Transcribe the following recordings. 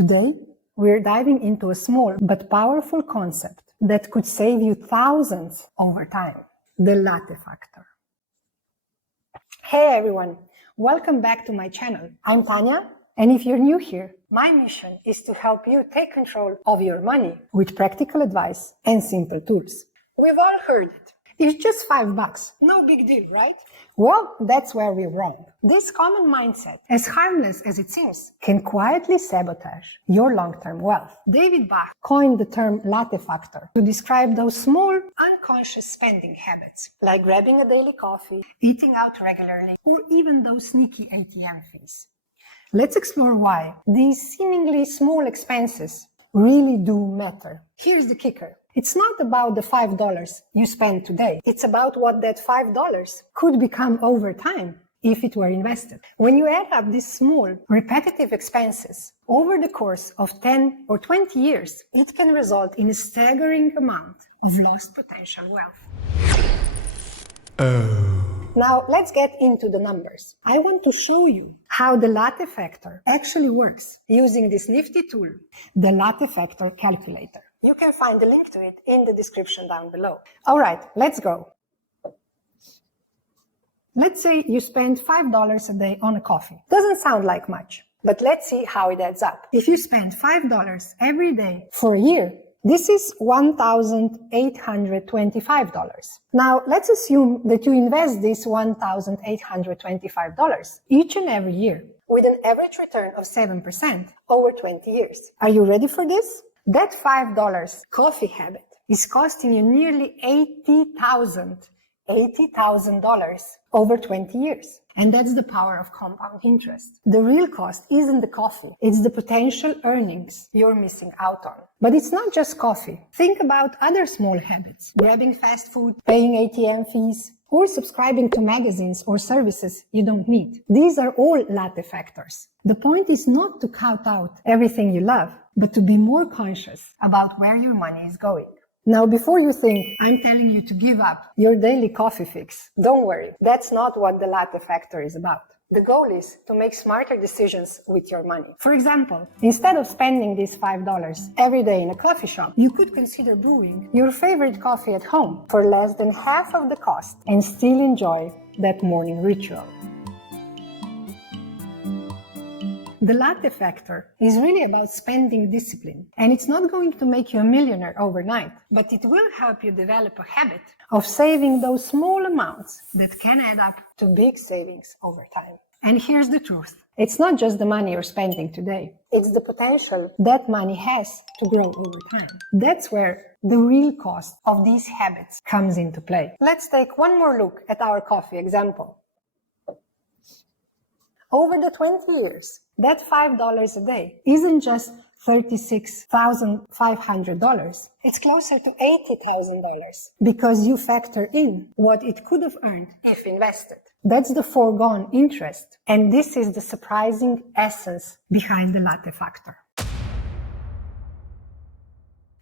Today, we're diving into a small but powerful concept that could save you thousands over time, the Latte Factor. Hey everyone, welcome back to my channel. I'm Tanya, and if you're new here, my mission is to help you take control of your money with practical advice and simple tools. We've all heard it. It's just $5. No big deal, right? Well, that's where we're wrong. This common mindset, as harmless as it seems, can quietly sabotage your long-term wealth. David Bach coined the term Latte Factor to describe those small, unconscious spending habits, like grabbing a daily coffee, eating out regularly, or even those sneaky ATM fees. Let's explore why these seemingly small expenses really do matter. Here's the kicker. It's not about the $5 you spend today. It's about what that $5 could become over time if it were invested. When you add up these small, repetitive expenses over the course of 10 or 20 years, it can result in a staggering amount of lost potential wealth. Now, let's get into the numbers. I want to show you how the Latte Factor actually works using this nifty tool, the Latte Factor calculator. You can find the link to it in the description down below. All right, let's go. Let's say you spend $5 a day on a coffee. Doesn't sound like much, but let's see how it adds up. If you spend $5 every day for a year, this is $1,825. Now, let's assume that you invest this $1,825 each and every year with an average return of 7% over 20 years. Are you ready for this? That $5 coffee habit is costing you nearly $80,000 over 20 years. And that's the power of compound interest. The real cost isn't the coffee. It's the potential earnings you're missing out on. But it's not just coffee. Think about other small habits. Grabbing fast food, paying ATM fees, or subscribing to magazines or services you don't need. These are all Latte Factors. The point is not to cut out everything you love, but to be more conscious about where your money is going. Now, before you think I'm telling you to give up your daily coffee fix, don't worry. That's not what the Latte Factor is about. The goal is to make smarter decisions with your money. For example, instead of spending these $5 every day in a coffee shop, you could consider brewing your favorite coffee at home for less than half of the cost and still enjoy that morning ritual. The Latte Factor is really about spending discipline, and it's not going to make you a millionaire overnight, but it will help you develop a habit of saving those small amounts that can add up to big savings over time. And here's the truth. It's not just the money you're spending today. It's the potential that money has to grow over time. That's where the real cost of these habits comes into play. Let's take one more look at our coffee example. Over the 20 years, that $5 a day isn't just $36,500. It's closer to $80,000 because you factor in what it could have earned if invested. That's the foregone interest. And this is the surprising essence behind the Latte Factor.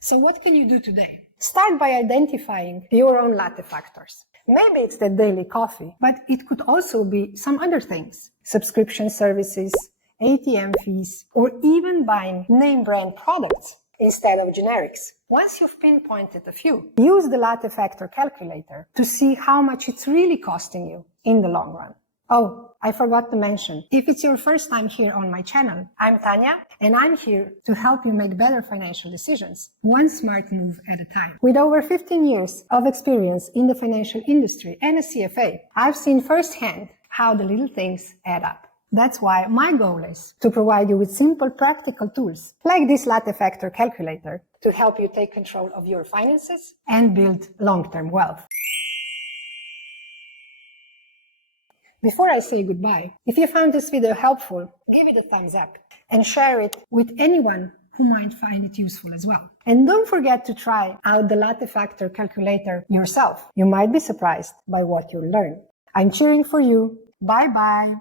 So what can you do today? Start by identifying your own Latte Factors. Maybe it's the daily coffee, but it could also be some other things. Subscription services, ATM fees, or even buying name brand products instead of generics. Once you've pinpointed a few, use the Latte Factor calculator to see how much it's really costing you in the long run. Oh, I forgot to mention, if it's your first time here on my channel, I'm Tanya, and I'm here to help you make better financial decisions, one smart move at a time. With over 15 years of experience in the financial industry and a CFA, I've seen firsthand how the little things add up. That's why my goal is to provide you with simple, practical tools like this Latte Factor calculator to help you take control of your finances and build long-term wealth. Before I say goodbye, if you found this video helpful, give it a thumbs up and share it with anyone who might find it useful as well. And don't forget to try out the Latte Factor calculator yourself. You might be surprised by what you'll learn. I'm cheering for you. Bye-bye.